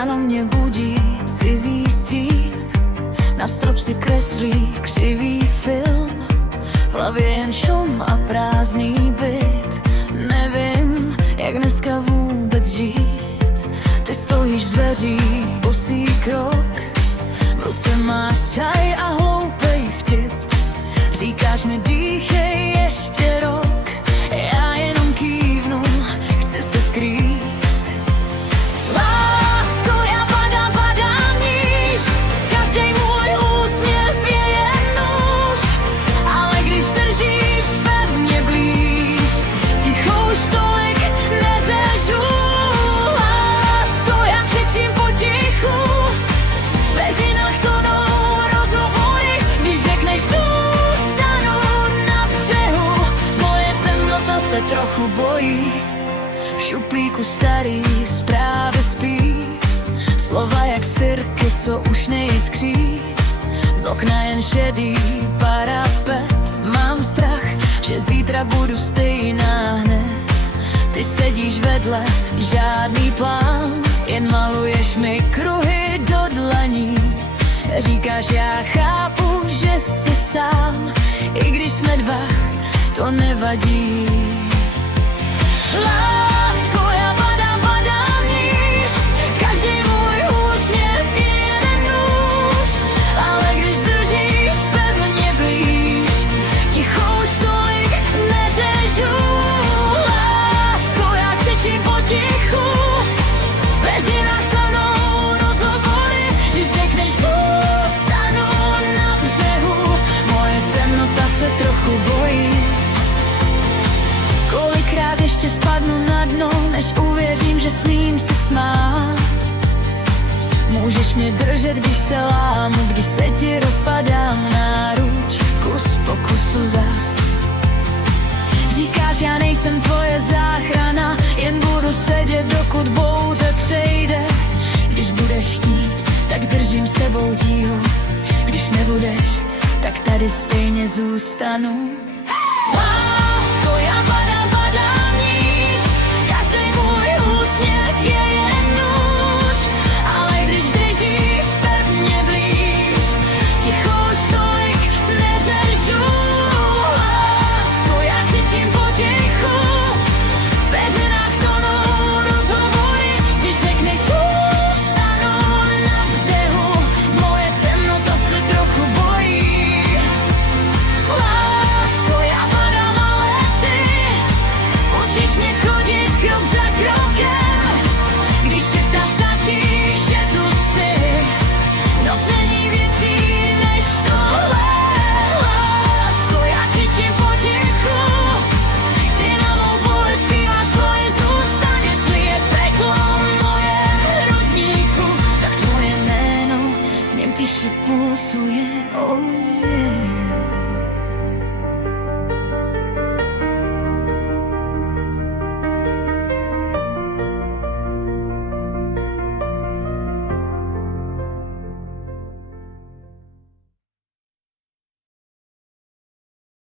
Ráno mě budí cizí stín, na strop si kreslí křivý film. V hlavě jen šum a prázdný byt, nevím, jak dneska vůbec žít. Ty stojíš v dveřích, bosý krok, v ruce máš čaj a hloupej vtip. Říkáš mi dýchej ještě rok, já jenom kývnu, chci se skrýt. Lásko, já padám níž, každej můj úsměv je jen nůž, ale když držíš pevně blíž, ticho už tolik neřežu. Lásko, já křičím potichu, v peřinách tonou rozhovory, když řekneš zůstanu na břehu, moje temnota se trochu bojí. V šuplíku starý zprávy spí, slova jak sirky, co už nejiskří. Z okna jen šedý parapet, mám strach, že zítra budu stejná hned. Ty sedíš vedle, žádný plán, jen maluješ mi kruhy do dlaní. Říkáš, já chápu, že jsi sám, i když jsme dva, to nevadí. Lásko, já padám níž, každý můj úsměv je jeden nůž, ale když držíš pevně blíž, ticho už tolik neřežu. Lásko, já křičím potichu, v peřinách tonou rozhovory, když řekneš zůstanu na břehu, moje temnota se trochu bojí. Kolikrát ještě spadnu na dno, než uvěřím, že smím se smát. Můžeš mě držet, když se lámu, když se ti rozpadám náruč, kus po kusu zas. Říkáš, já nejsem tvoje záchrana, jen budu sedět, dokud bouře přejde. Když budeš chtít, tak držím s tebou tíhu, když nebudeš, tak tady stejně zůstanu.